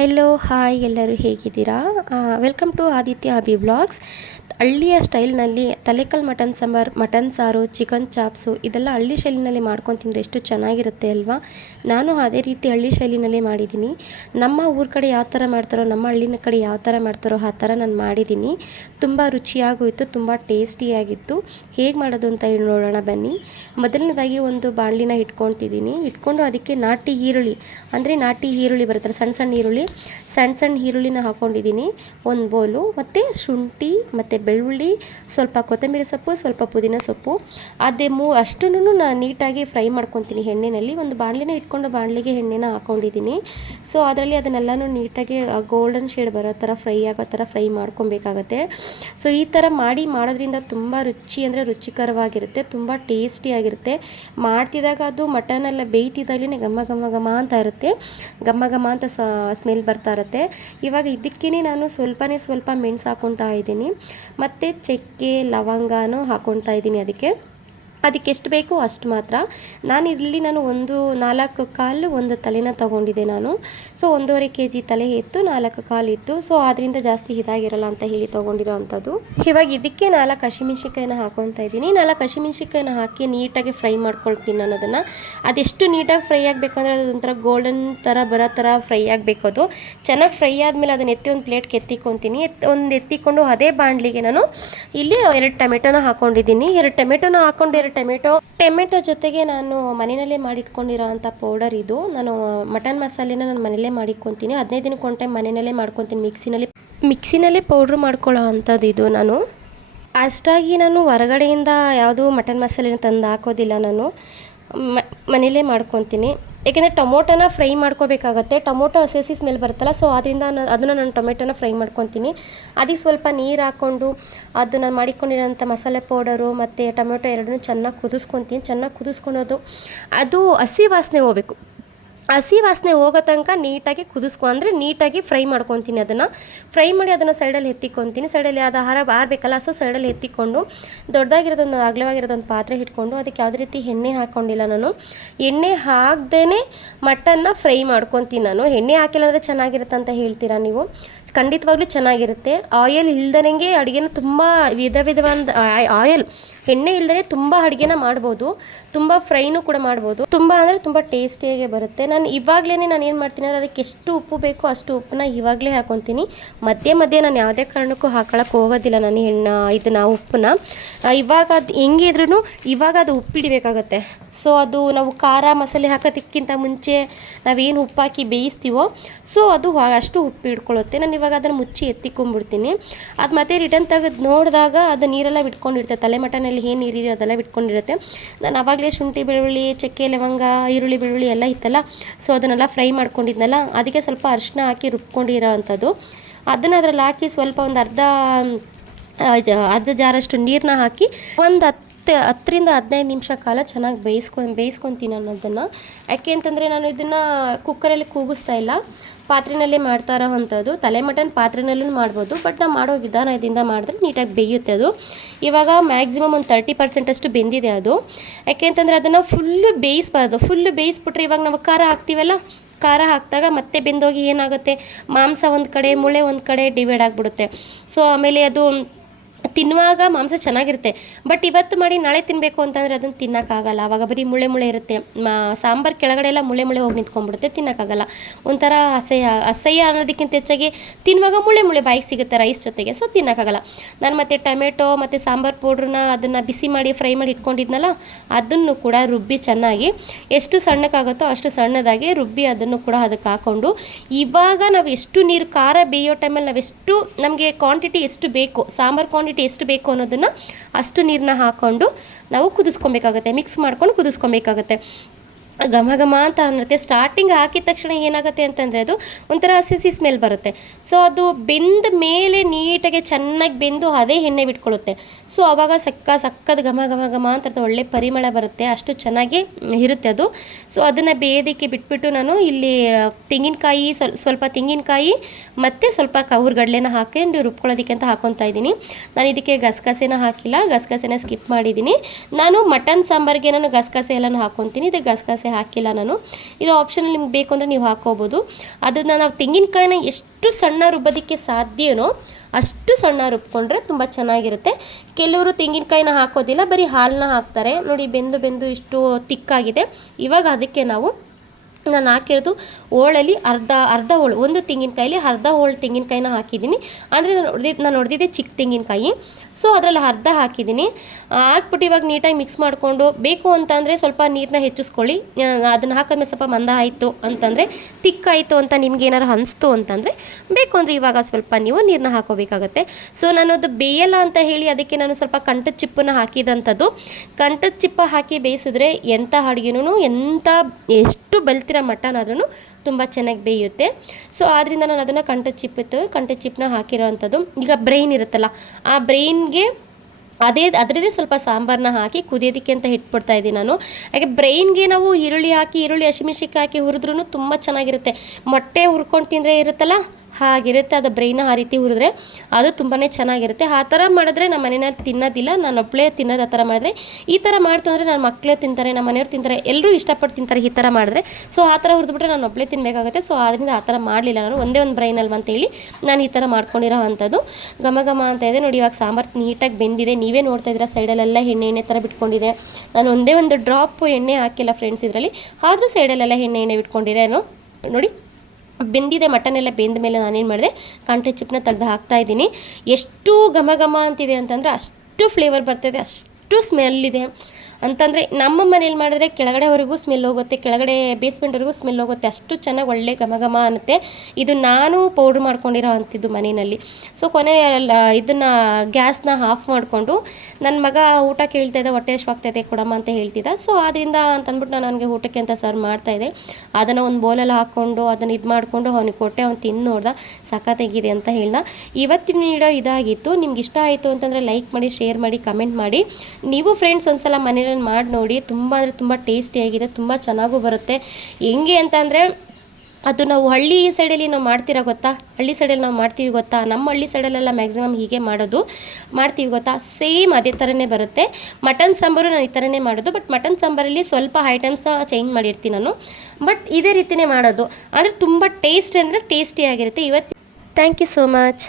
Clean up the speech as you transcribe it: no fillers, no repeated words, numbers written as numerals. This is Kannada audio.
ಹೆಲೋ ಹಾಯ್ ಎಲ್ಲರೂ ಹೇಗಿದ್ದೀರಾ? Welcome to Aditya Abhi vlogs. ಹಳ್ಳಿಯ ಸ್ಟೈಲ್ನಲ್ಲಿ ತಲೆಕಲ್ ಮಟನ್ ಸಾಂಬಾರ್, ಮಟನ್ ಸಾರು, ಚಿಕನ್ ಚಾಪ್ಸು ಇದೆಲ್ಲ ಹಳ್ಳಿ ಶೈಲಿನಲ್ಲಿ ಮಾಡ್ಕೊಂಡು ತಿಂದರೆ ಎಷ್ಟು ಚೆನ್ನಾಗಿರುತ್ತೆ ಅಲ್ವಾ? ನಾನು ಅದೇ ರೀತಿ ಹಳ್ಳಿ ಶೈಲಿನಲ್ಲೇ ಮಾಡಿದ್ದೀನಿ. ನಮ್ಮ ಊರ ಕಡೆ ಯಾವ ಥರ ಮಾಡ್ತಾರೋ, ನಮ್ಮ ಹಳ್ಳಿನ ಕಡೆ ಯಾವ ಥರ ಮಾಡ್ತಾರೋ ಆ ಥರ ನಾನು ಮಾಡಿದ್ದೀನಿ. ತುಂಬ ರುಚಿಯಾಗೋಯಿತು, ತುಂಬ ಟೇಸ್ಟಿಯಾಗಿತ್ತು. ಹೇಗೆ ಮಾಡೋದು ಅಂತ ಹೇಳಿ ನೋಡೋಣ ಬನ್ನಿ. ಮೊದಲನೇದಾಗಿ ಒಂದು ಬಾಣಲಿನ ಇಟ್ಕೊಂಡು ಅದಕ್ಕೆ ನಾಟಿ ಈರುಳ್ಳಿ ಬರುತ್ತಲ್ಲ, ಸಣ್ಣ ಸಣ್ಣ ಈರುಳ್ಳಿನ ಹಾಕ್ಕೊಂಡಿದ್ದೀನಿ. ಒಂದು ಬೋಲು ಮತ್ತು ಶುಂಠಿ ಮತ್ತು ಬೆಳ್ಳುಳ್ಳಿ, ಸ್ವಲ್ಪ ಕೊತ್ತಂಬರಿ ಸೊಪ್ಪು, ಸ್ವಲ್ಪ ಪುದೀನ ಸೊಪ್ಪು, ಅಷ್ಟನ್ನು ನಾನು ನೀಟಾಗಿ ಫ್ರೈ ಮಾಡ್ಕೊತೀನಿ ಎಣ್ಣೆಯಲ್ಲಿ. ಒಂದು ಬಾಣಲಿನ ಇಟ್ಕೊಂಡು ಬಾಣಲಿಗೆ ಎಣ್ಣೆನ ಹಾಕ್ಕೊಂಡಿದ್ದೀನಿ. ಸೊ ಅದರಲ್ಲಿ ಅದನ್ನೆಲ್ಲನೂ ನೀಟಾಗಿ ಗೋಲ್ಡನ್ ಶೇಡ್ ಬರೋ ಥರ ಆಗೋ ಥರ ಫ್ರೈ ಮಾಡ್ಕೊಬೇಕಾಗತ್ತೆ. ಸೊ ಈ ಥರ ಮಾಡೋದ್ರಿಂದ ತುಂಬ ರುಚಿಕರವಾಗಿರುತ್ತೆ, ತುಂಬ ಟೇಸ್ಟಿಯಾಗಿರುತ್ತೆ. ಮಾಡ್ತಿದ್ದಾಗ ಅದು ಮಟನೆಲ್ಲ ಬೇಯ್ತಿದ್ದಾಗಲೇ ಘಮ ಘಮ ಘಮ ಅಂತ ಇರುತ್ತೆ, ಘಮ ಘಮ ಅಂತ ಸ್ಮೆಲ್ ಬರ್ತಾ ಇರುತ್ತೆ. ಇವಾಗ ಇದಕ್ಕೇ ನಾನು ಸ್ವಲ್ಪ ಮೆಣಸು ಹಾಕ್ಕೊತಾ ಇದ್ದೀನಿ, ಮತ್ತು ಚಕ್ಕೆ ಲವಂಗನೂ ಹಾಕ್ಕೊತಾ ಇದ್ದೀನಿ. ಅದಕ್ಕೆ ಎಷ್ಟು ಬೇಕೋ ಅಷ್ಟು ಮಾತ್ರ. ನಾನು ಒಂದು 4 ಕಾಲು ಒಂದು ತಲೆನ ತೊಗೊಂಡಿದ್ದೆ ನಾನು. ಸೊ 1.5 kg ತಲೆ ಇತ್ತು, 4 ಕಾಲು ಇತ್ತು. ಸೊ ಅದರಿಂದ ಜಾಸ್ತಿ ಇದಾಗಿರಲ್ಲ ಅಂತ ಹೇಳಿ ತೊಗೊಂಡಿರೋ ಅಂಥದ್ದು. ಇವಾಗ ಇದಕ್ಕೆ 4 ಹಸಿಮೆಣ್ಸಿನ್ಕಾಯಿನ ಹಾಕ್ಕೊತಾ ಇದ್ದೀನಿ. 4 ಹಸಿಮೆಣ್ಸಿನ್ಕಾಯಿನ ಹಾಕಿ ನೀಟಾಗಿ ಫ್ರೈ ಮಾಡ್ಕೊಳ್ತೀನಿ ನಾನು ಅದನ್ನು. ಅದೆಷ್ಟು ನೀಟಾಗಿ ಫ್ರೈ ಆಗಬೇಕು ಅಂದರೆ ಅದೊಂಥರ ಗೋಲ್ಡನ್ ಥರ ಬರೋ ಥರ ಫ್ರೈ ಆಗಬೇಕು. ಅದು ಚೆನ್ನಾಗಿ ಫ್ರೈ ಆದಮೇಲೆ ಅದನ್ನು ಎತ್ತಿ ಒಂದು ಪ್ಲೇಟ್ಗೆ ಎತ್ತಿಕೊತೀನಿ. ಎತ್ತಿಕೊಂಡು ಅದೇ ಬಾಣಲಿಗೆ ನಾನು ಇಲ್ಲಿ 2 ಟೊಮೆಟೊನ ಹಾಕ್ಕೊಂಡಿದ್ದೀನಿ. 2 ಟೊಮೆಟೊನ ಹಾಕ್ಕೊಂಡು ಟೊಮೆಟೊ ಜೊತೆಗೆ ನಾನು ಮನೆಯಲ್ಲೇ ಮಾಡಿಟ್ಕೊಂಡಿರೋ ಅಂಥ ಪೌಡರ್ ಇದು. ನಾನು ಮಟನ್ ಮಸಾಲೆನ ನಾನು ಮನೆಯಲ್ಲೇ ಮಾಡಿಟ್ಕೊತೀನಿ. 15 ದಿನಕ್ಕೆ ಒಂದು ಟೈಮ್ ಮನೆಯಲ್ಲೇ ಮಾಡ್ಕೊತೀನಿ. ಮಿಕ್ಸಿನಲ್ಲೇ ಪೌಡ್ರ್ ಮಾಡ್ಕೊಳ್ಳೋ ಅಂಥದ್ದು ಇದು. ನಾನು ಅಷ್ಟಾಗಿ ಹೊರಗಡೆಯಿಂದ ಯಾವುದೂ ಮಟನ್ ಮಸಾಲೆನ ತಂದು ಹಾಕೋದಿಲ್ಲ, ನಾನು ಮನೆಯಲ್ಲೇ ಮಾಡ್ಕೊತೀನಿ. ಏಕೆಂದರೆ ಟೊಮೊಟೊನ ಫ್ರೈ ಮಾಡ್ಕೋಬೇಕಾಗತ್ತೆ. ಟೊಮೊಟೊ ಹಸಿ ಸ್ಮೆಲ್ ಬರುತ್ತಲ್ಲ, ಸೊ ಅದರಿಂದ ನಾನು ಟೊಮೆಟೊನ ಫ್ರೈ ಮಾಡ್ಕೊತೀನಿ. ಅದಕ್ಕೆ ಸ್ವಲ್ಪ ನೀರು ಹಾಕ್ಕೊಂಡು ಅದು ನಾನು ಮಾಡಿಕೊಂಡಿರೋಂಥ ಮಸಾಲೆ ಪೌಡರು ಮತ್ತು ಟೊಮೆಟೊ ಎರಡನ್ನೂ ಚೆನ್ನಾಗಿ ಕುದಿಸ್ಕೊಳೋದು. ಅದು ಹಸಿ ವಾಸನೆ ಹೋಗೋ ತನಕ ನೀಟಾಗಿ ನೀಟಾಗಿ ಫ್ರೈ ಮಾಡ್ಕೊತೀನಿ. ಫ್ರೈ ಮಾಡಿ ಅದನ್ನು ಸೈಡಲ್ಲಿ ಎತ್ತಿಕೊತೀನಿ. ಸೈಡಲ್ಲಿ ಅದು ಆರಬೇಕಲ್ಲ, ಸೊ ಸೈಡಲ್ಲಿ ಎತ್ತಿಕೊಂಡು ಅಗಲವಾಗಿರೋದೊಂದು ಪಾತ್ರೆ ಇಟ್ಕೊಂಡು ಅದಕ್ಕೆ ಯಾವುದೇ ರೀತಿ ಎಣ್ಣೆ ಹಾಕ್ಕೊಂಡಿಲ್ಲ ನಾನು. ಎಣ್ಣೆ ಹಾಕ್ದೇ ಮಟನ್ನ ಫ್ರೈ ಮಾಡ್ಕೊತೀನಿ ನಾನು. ಎಣ್ಣೆ ಹಾಕಿಲ್ಲ ಅಂದರೆ ಚೆನ್ನಾಗಿರುತ್ತೆ ಅಂತ ಹೇಳ್ತೀರಾ ನೀವು? ಖಂಡಿತವಾಗ್ಲೂ ಚೆನ್ನಾಗಿರುತ್ತೆ. ಆಯಿಲ್ ಇಲ್ದಂಗೆ ಅಡುಗೆನ ತುಂಬ ವಿಧವಾದ ಎಣ್ಣೆ ಇಲ್ಲದೇ ತುಂಬ ಅಡುಗೆನ ಮಾಡ್ಬೋದು, ತುಂಬ ಫ್ರೈನೂ ಕೂಡ ಮಾಡ್ಬೋದು. ತುಂಬ ಅಂದರೆ ತುಂಬ ಟೇಸ್ಟಿಯಾಗಿ ಬರುತ್ತೆ. ನಾನು ಏನು ಮಾಡ್ತೀನಿ ಅಂದರೆ ಅದಕ್ಕೆ ಎಷ್ಟು ಉಪ್ಪು ಬೇಕೋ ಅಷ್ಟು ಉಪ್ಪನ್ನ ಇವಾಗಲೇ ಹಾಕ್ಕೊತೀನಿ. ಮಧ್ಯೆ ನಾನು ಯಾವುದೇ ಕಾರಣಕ್ಕೂ ಹಾಕೊಳ್ಳೋಕೆ ಹೋಗೋದಿಲ್ಲ ನಾನು ಉಪ್ಪನ್ನ. ಇವಾಗ ಅದು ಹೆಂಗಿದ್ರೂ ಇವಾಗ ಅದು ಉಪ್ಪಿಡಬೇಕಾಗತ್ತೆ. ಸೊ ಅದು ನಾವು ಖಾರ ಮಸಾಲೆ ಹಾಕೋದಕ್ಕಿಂತ ಮುಂಚೆ ನಾವೇನು ಉಪ್ಪು ಹಾಕಿ ಬೇಯಿಸ್ತೀವೋ, ಸೊ ಅದು ಅಷ್ಟು ಉಪ್ಪು ಹಿಡ್ಕೊಳ್ಳುತ್ತೆ. ನಾನು ಇವಾಗ ಅದನ್ನು ಮುಚ್ಚಿ ಎತ್ತಿಕೊಂಡ್ಬಿಡ್ತೀನಿ. ಅದು ಮತ್ತೆ ರಿಟರ್ನ್ ತೆಗೆದು ನೋಡಿದಾಗ ಅದು ನೀರೆಲ್ಲ ಬಿಟ್ಕೊಂಡಿರುತ್ತೆ. ತಲೆ ಮಟನಲ್ಲಿ ಏನು ನೀರಿದೆಯೋ ಅದೆಲ್ಲ ಬಿಟ್ಕೊಂಡಿರುತ್ತೆ. ನಾನು ಆವಾಗಲೇ ಶುಂಠಿ ಬೆಳ್ಳುಳ್ಳಿ, ಚಕ್ಕೆ ಲವಂಗ, ಈರುಳ್ಳಿ ಬೆಳ್ಳುಳ್ಳಿ ಎಲ್ಲ ಇತ್ತಲ್ಲ, ಸೊ ಅದನ್ನೆಲ್ಲ ಫ್ರೈ ಮಾಡ್ಕೊಂಡಿದ್ನಲ್ಲ, ಅದಕ್ಕೆ ಸ್ವಲ್ಪ ಅರಿಶಿನ ಹಾಕಿ ರುಬ್ಕೊಂಡಿರೋ ಅಂಥದ್ದು. ಅದನ್ನು ಅದರಲ್ಲಿ ಹಾಕಿ ಸ್ವಲ್ಪ ಒಂದು ಅರ್ಧ ಜಾರಷ್ಟು ನೀರನ್ನ ಹಾಕಿ ಒಂದು 10ರಿಂದ 15 ನಿಮಿಷ ಕಾಲ ಚೆನ್ನಾಗಿ ಬೇಯಿಸ್ಕೊತೀನಿ ನಾನು ಅದನ್ನು. ಯಾಕೆ ಅಂತಂದರೆ ನಾನು ಇದನ್ನು ಕುಕ್ಕರಲ್ಲಿ ಕೂಗಿಸ್ತಾ ಇಲ್ಲ, ಪಾತ್ರೆನಲ್ಲೇ ಮಾಡ್ತಾ ಇರೋ ಅಂಥದ್ದು. ತಲೆ ಮಟನ್ ಪಾತ್ರೆನಲ್ಲೂ ಮಾಡ್ಬೋದು, ಬಟ್ ನಾವು ಮಾಡೋ ವಿಧಾನದಿಂದ ಮಾಡಿದ್ರೆ ನೀಟಾಗಿ ಬೇಯುತ್ತೆ ಅದು. ಇವಾಗ ಮ್ಯಾಕ್ಸಿಮಮ್ ಒಂದು 30% ಅಷ್ಟು ಬೆಂದಿದೆ ಅದು. ಯಾಕೆ ಅಂತಂದರೆ ಅದನ್ನು ಫುಲ್ಲು ಬೇಯಿಸ್ಬಿಟ್ರೆ ಇವಾಗ ನಾವು ಖಾರ ಹಾಕ್ತೀವಲ್ಲ, ಖಾರ ಹಾಕಿದಾಗ ಮತ್ತೆ ಬೆಂದೋಗಿ ಏನಾಗುತ್ತೆ, ಮಾಂಸ ಒಂದು ಕಡೆ, ಮೂಳೆ ಒಂದು ಕಡೆ ಡಿವೈಡ್ ಆಗಿಬಿಡುತ್ತೆ. ಸೊ ಆಮೇಲೆ ಅದು ತಿನ್ನುವಾಗ ಮಾಂಸ ಚೆನ್ನಾಗಿರುತ್ತೆ, ಬಟ್ ಇವತ್ತು ಮಾಡಿ ನಾಳೆ ತಿನ್ನಬೇಕು ಅಂತಂದರೆ ಅದನ್ನು ತಿನ್ನೋಕ್ಕಾಗಲ್ಲ. ಆವಾಗ ಬರೀ ಮುಳೆ ಇರುತ್ತೆ. ಸಾಂಬಾರು ಕೆಳಗಡೆ ಎಲ್ಲ ಮುಳೆ ಹೋಗಿ ನಿಂತ್ಕೊಂಡ್ಬಿಡುತ್ತೆ, ತಿನ್ನೋಕ್ಕಾಗಲ್ಲ. ಒಂಥರ ಅಸಹ್ಯ ಅನ್ನೋದಕ್ಕಿಂತ ಹೆಚ್ಚಾಗಿ ತಿನ್ನುವಾಗ ಮುಳೆ ಬಾಯಿಗೆ ಸಿಗುತ್ತೆ ರೈಸ್ ಜೊತೆಗೆ, ಸೊ ತಿನ್ನೋಕ್ಕಾಗಲ್ಲ. ನಾನು ಮತ್ತು ಟೊಮೆಟೊ ಮತ್ತು ಸಾಂಬಾರು ಪೌಡ್ರನ್ನ ಅದನ್ನು ಬಿಸಿ ಮಾಡಿ ಫ್ರೈ ಮಾಡಿ ಇಟ್ಕೊಂಡಿದ್ನಲ್ಲ, ಅದನ್ನು ಕೂಡ ರುಬ್ಬಿ ಚೆನ್ನಾಗಿ ಎಷ್ಟು ಸಣ್ಣಕ್ಕಾಗುತ್ತೋ ಅಷ್ಟು ಸಣ್ಣದಾಗಿ ರುಬ್ಬಿ ಅದನ್ನು ಕೂಡ ಅದಕ್ಕೆ ಹಾಕ್ಕೊಂಡು, ಇವಾಗ ನಾವು ಎಷ್ಟು ನೀರು ಖಾರ ಬೇಯೋ ಟೈಮಲ್ಲಿ ನಮಗೆ ಕ್ವಾಂಟಿಟಿ ಎಷ್ಟು ಬೇಕು, ಸಾಂಬಾರು ಕ್ವಾಂಟಿಟಿ ಎಷ್ಟು ಬೇಕು ಅನ್ನೋದನ್ನು ಅಷ್ಟು ನೀರನ್ನ ಹಾಕ್ಕೊಂಡು ನಾವು ಕುದಿಸ್ಕೊಬೇಕಾಗತ್ತೆ, ಮಿಕ್ಸ್ ಮಾಡ್ಕೊಂಡು ಕುದಿಸ್ಕೊಬೇಕಾಗತ್ತೆ. ಘಮ ಘಮ ಅಂತ ಅನ್ನತ್ತೆ. ಸ್ಟಾರ್ಟಿಂಗ್ ಹಾಕಿದ ತಕ್ಷಣ ಏನಾಗುತ್ತೆ ಅಂತಂದರೆ ಅದು ಒಂಥರ ಹಸಿ ಸ್ಮೆಲ್ ಬರುತ್ತೆ. ಸೊ ಅದು ಬೆಂದ ಮೇಲೆ ನೀಟಾಗಿ ಚೆನ್ನಾಗಿ ಬೆಂದು ಅದೇ ಎಣ್ಣೆ ಬಿಟ್ಕೊಳ್ಳುತ್ತೆ. ಸೊ ಆವಾಗ ಸಕ್ಕದ ಘಮ ಘಮ ಘಮ ಅಂತ ಒಳ್ಳೆ ಪರಿಮಳ ಬರುತ್ತೆ, ಅಷ್ಟು ಚೆನ್ನಾಗಿ ಇರುತ್ತೆ ಅದು. ಸೊ ಅದನ್ನು ಬೇಯೋದಕ್ಕೆ ಬಿಟ್ಬಿಟ್ಟು ನಾನು ಇಲ್ಲಿ ಸ್ವಲ್ಪ ತೆಂಗಿನಕಾಯಿ ಮತ್ತು ಸ್ವಲ್ಪ ಹುರ್ಗಡ್ಲೆನ ಹಾಕೊಂಡು ರುಬ್ಕೊಳ್ಳೋದಕ್ಕೆ ಅಂತ ಹಾಕ್ಕೊತಾ ಇದ್ದೀನಿ. ನಾನು ಇದಕ್ಕೆ ಗಸಗಸೆನ ಹಾಕಿಲ್ಲ, ಗಸಗಸೆನ ಸ್ಕಿಪ್ ಮಾಡಿದ್ದೀನಿ. ನಾನು ಮಟನ್ ಸಾಂಬಾರಿಗೆ ಗಸಗಸೆ ಎಲ್ಲನೂ ಹಾಕ್ಕೊತೀನಿ. ಇದು ಗಸಗಸೆ ಹಾಕಿಲ್ಲ ನಾನು. ಇದು ಆಪ್ಷನಲ್, ನಿಮ್ಗೆ ಬೇಕು ಅಂದರೆ ನೀವು ಹಾಕ್ಕೋಬೋದು. ಅದನ್ನು ನಾವು ತೆಂಗಿನಕಾಯಿನ ಎಷ್ಟು ಸಣ್ಣ ರುಬ್ಬೋದಕ್ಕೆ ಸಾಧ್ಯನೋ ಅಷ್ಟು ಸಣ್ಣ ರುಬ್ಕೊಂಡ್ರೆ ತುಂಬ ಚೆನ್ನಾಗಿರುತ್ತೆ. ಕೆಲವರು ತೆಂಗಿನಕಾಯಿನ ಹಾಕೋದಿಲ್ಲ, ಬರೀ ಹಾಲನ್ನ ಹಾಕ್ತಾರೆ. ನೋಡಿ ಬೆಂದು ಇಷ್ಟು ತಿಕ್ಕಾಗಿದೆ. ಇವಾಗ ಅದಕ್ಕೆ ನಾನು ಹಾಕಿರೋದು ಹೋಳಲ್ಲಿ ಅರ್ಧ ಹೋಳು, ಒಂದು ತೆಂಗಿನಕಾಯಲ್ಲಿ ಅರ್ಧ ಹೋಳು ತೆಂಗಿನಕಾಯಿನ ಹಾಕಿದ್ದೀನಿ. ಅಂದರೆ ನಾನು ಹೊಡೆದಿದ್ದೆ ಚಿಕ್ಕ ತೆಂಗಿನಕಾಯಿ, ಸೊ ಅದರಲ್ಲಿ ಅರ್ಧ ಹಾಕಿದ್ದೀನಿ. ಹಾಕ್ಬಿಟ್ಟು ಇವಾಗ ನೀಟಾಗಿ ಮಿಕ್ಸ್ ಮಾಡಿಕೊಂಡು, ಬೇಕು ಅಂತಂದರೆ ಸ್ವಲ್ಪ ನೀರನ್ನ ಹೆಚ್ಚಿಸ್ಕೊಳ್ಳಿ. ಅದನ್ನು ಹಾಕಿದ್ಮೇಲೆ ಸ್ವಲ್ಪ ಮಂದ ಆಯಿತು ಅಂತಂದರೆ, ತಿಕ್ಕಾಯಿತು ಅಂತ ನಿಮ್ಗೆ ಏನಾರು ಅನಿಸ್ತು ಅಂತಂದರೆ, ಬೇಕು ಅಂದರೆ ಇವಾಗ ಸ್ವಲ್ಪ ನೀವು ನೀರನ್ನ ಹಾಕೋಬೇಕಾಗತ್ತೆ. ಸೊ ನಾನು ಅದು ಬೇಯಲ್ಲ ಅಂತ ಹೇಳಿ ಅದಕ್ಕೆ ನಾನು ಸ್ವಲ್ಪ ಕಂಠದ ಚಿಪ್ಪನ್ನು ಹಾಕಿದಂಥದ್ದು. ಕಂಠದ ಚಿಪ್ಪ ಹಾಕಿ ಬೇಯಿಸಿದ್ರೆ ಎಂಥ ಅಡುಗೆನೂ ಎಷ್ಟು ಬಲ್ತಿರೋ ಮಟನ್ ಆದ್ರೂ ತುಂಬ ಚೆನ್ನಾಗಿ ಬೇಯುತ್ತೆ. ಸೊ ಆದ್ದರಿಂದ ನಾನು ಅದನ್ನು ಕಂಠದ ಚಿಪ್ಪನ್ನ ಹಾಕಿರೋ ಅಂಥದ್ದು. ಈಗ ಬ್ರೈನ್ ಇರುತ್ತಲ್ಲ, ಆ ಬ್ರೈನ್ಗೆ ಅದರದೇ ಸ್ವಲ್ಪ ಸಾಂಬಾರನ್ನ ಹಾಕಿ ಕುದಿಯೋದಕ್ಕೆ ಅಂತ ಇಟ್ಬಿಡ್ತಾ ಇದ್ದೀನಿ ನಾನು. ಹಾಗೆ ಬ್ರೈನ್ಗೆ ನಾವು ಈರುಳ್ಳಿ ಹಸಿಮೆಣ್ಸಿನ್ಕಾಯಿ ಹಾಕಿ ಹುರಿದ್ರೂ ತುಂಬ ಚೆನ್ನಾಗಿರುತ್ತೆ. ಮೊಟ್ಟೆ ಹುರ್ಕೊಂಡು ತಿಂದರೆ ಇರುತ್ತಲ್ಲ ಹಾಗಿರುತ್ತೆ. ಅದು ಬ್ರೈನ ಆ ರೀತಿ ಹುರಿದ್ರೆ ಅದು ತುಂಬಾ ಚೆನ್ನಾಗಿರುತ್ತೆ. ಆ ಥರ ಮಾಡಿದ್ರೆ ನಮ್ಮ ಮನೆಯಲ್ಲಿ ತಿನ್ನೋದಿಲ್ಲ, ನಾನು ಒಬ್ಬಳೇ ತಿನ್ನೋದು. ಆ ಥರ ಮಾಡಿದ್ರೆ, ಈ ಥರ ಮಾಡ್ತು ಅಂದರೆ ನನ್ನ ಮಕ್ಕಳೇ ತಿಂತಾರೆ, ನಮ್ಮ ಮನೆಯವ್ರು ತಿಂತಾರೆ, ಎಲ್ಲರೂ ಇಷ್ಟಪಟ್ಟು ತಿಂತಾರೆ ಈ ಥರ ಮಾಡಿದ್ರೆ. ಸೊ ಆ ಥರ ಹುರಿದ್ಬಿಟ್ರೆ ನಾನು ಒಬ್ಬಳೇ ತಿನ್ನಬೇಕಾಗುತ್ತೆ. ಸೊ ಆದ್ದರಿಂದ ಆ ಥರ ಮಾಡಲಿಲ್ಲ ನಾನು, ಒಂದೇ ಒಂದು ಬ್ರೈನಲ್ಲಿ ಅಂತೇಳಿ ನಾನು ಈ ಥರ ಮಾಡ್ಕೊಂಡಿರೋ ಅಂಥದ್ದು. ಘಮ ಅಂತ ಇದೆ ನೋಡಿ. ಇವಾಗ ಸಾಂಬಾರು ನೀಟಾಗಿ ಬೆಂದಿದೆ, ನೀವೇ ನೋಡ್ತಾ ಇದ್ದೀರಾ. ಸೈಡಲ್ಲೆಲ್ಲ ಎಣ್ಣೆ ಥರ ಬಿಟ್ಕೊಂಡಿದೆ. ನಾನು ಒಂದೇ ಒಂದು ಡ್ರಾಪ್ ಎಣ್ಣೆ ಹಾಕಿಲ್ಲ ಫ್ರೆಂಡ್ಸ್ ಇದರಲ್ಲಿ, ಆದರೂ ಸೈಡಲ್ಲೆಲ್ಲ ಎಣ್ಣೆ ಬಿಟ್ಕೊಂಡಿದೆ ನೋಡಿ. ಬೆಂದಿದೆ ಮಟನ್ ಎಲ್ಲ ಬೆಂದ ಮೇಲೆ ನಾನೇನು ಮಾಡಿದೆ, ಕಂಠದ ಚಿಪ್ಪನ್ನ ತೆಗೆದು ಹಾಕ್ತಾಯಿದ್ದೀನಿ. ಎಷ್ಟು ಘಮ ಅಂತಿದೆ ಅಂತಂದರೆ ಅಷ್ಟು ಫ್ಲೇವರ್ ಬರ್ತಾಯಿದೆ, ಅಷ್ಟು ಸ್ಮೆಲ್ ಇದೆ ಅಂತಂದರೆ. ನಮ್ಮ ಮನೇಲಿ ಮಾಡಿದ್ರೆ ಕೆಳಗಡೆವರೆಗೂ ಸ್ಮೆಲ್ ಹೋಗುತ್ತೆ, ಕೆಳಗಡೆ ಬೇಸ್ಮೆಂಟ್ವರೆಗೂ ಸ್ಮೆಲ್ ಹೋಗುತ್ತೆ, ಅಷ್ಟು ಚೆನ್ನಾಗಿ ಒಳ್ಳೆ ಘಮ ಅನ್ನುತ್ತೆ. ಇದು ನಾನು ಪೌಡ್ರ್ ಮಾಡ್ಕೊಂಡಿರೋ ಅಂತಿದ್ದು ಮನೆಯಲ್ಲಿ. ಸೊ ಇದನ್ನು ಗ್ಯಾಸ್ನ ಆಫ್ ಮಾಡಿಕೊಂಡು ನನ್ನ ಮಗ ಊಟ ಕೇಳ್ತಾಯಿದ್ದ, ಹೊಟ್ಟೆ ಹಶ್ವಾಗ್ತಾಯಿದೆ ಕೊಡಮ್ಮ ಅಂತ ಹೇಳ್ತಿದ್ದ. ಸೊ ಆದ್ದರಿಂದ ಅಂತಂದ್ಬಿಟ್ಟು ನಾನು ನನಗೆ ಊಟಕ್ಕೆ ಅಂತ ಸರ್ವ್ ಮಾಡ್ತಾಯಿದ್ದೆ. ಅದನ್ನು ಒಂದು ಬೌಲಲ್ಲಿ ಹಾಕ್ಕೊಂಡು ಅದನ್ನು ಇದು ಮಾಡಿಕೊಂಡು ಅವನಿಗೆ ಕೊಟ್ಟೆ. ಅವ್ನು ತಿಂದು ನೋಡ್ದ, ಸಖತ್ತಾಗಿದೆ ಅಂತ ಹೇಳ್ದ. ಇವತ್ತಿನ ವಿಡಿಯೋ ಇದಾಗಿತ್ತು. ನಿಮ್ಗೆ ಇಷ್ಟ ಆಯಿತು ಅಂತಂದರೆ ಲೈಕ್ ಮಾಡಿ, ಶೇರ್ ಮಾಡಿ, ಕಮೆಂಟ್ ಮಾಡಿ. ನೀವು ಫ್ರೆಂಡ್ಸ್ ಒಂದ್ಸಲ ಮನೇಲಿ ಮಾಡಿ ನೋಡಿ. ತುಂಬ ಅಂದರೆ ತುಂಬ ಟೇಸ್ಟಿಯಾಗಿದೆ, ತುಂಬ ಚೆನ್ನಾಗೂ ಬರುತ್ತೆ. ಹೆಂಗೆ ಅಂತಂದರೆ ಅದು ನಾವು ಹಳ್ಳಿ ಸೈಡಲ್ಲಿ ನಾವು ಮಾಡ್ತೀರಾ ಗೊತ್ತಾ, ಹಳ್ಳಿ ಸೈಡಲ್ಲಿ ನಾವು ಮಾಡ್ತೀವಿ ಗೊತ್ತಾ, ನಮ್ಮ ಹಳ್ಳಿ ಸೈಡಲ್ಲೆಲ್ಲ ಮ್ಯಾಕ್ಸಿಮಮ್ ಹೀಗೆ ಮಾಡ್ತೀವಿ ಗೊತ್ತಾ, ಸೇಮ್ ಅದೇ ಥರನೇ ಬರುತ್ತೆ. ಮಟನ್ ಸಾಂಬಾರು ನಾನು ಈ ಥರನೇ ಮಾಡೋದು, ಬಟ್ ಮಟನ್ ಸಾಂಬಾರಲ್ಲಿ ಸ್ವಲ್ಪ ಐಟಮ್ಸ್ನ ಚೇಂಜ್ ಮಾಡಿರ್ತೀನಿ ನಾನು, ಬಟ್ ಇದೇ ರೀತಿಯೇ ಮಾಡೋದು. ಆದರೆ ತುಂಬ ಟೇಸ್ಟ್ ಅಂದರೆ ಟೇಸ್ಟಿಯಾಗಿರುತ್ತೆ. ಇವತ್ತು ಥ್ಯಾಂಕ್ ಯು ಸೋ ಮಚ್.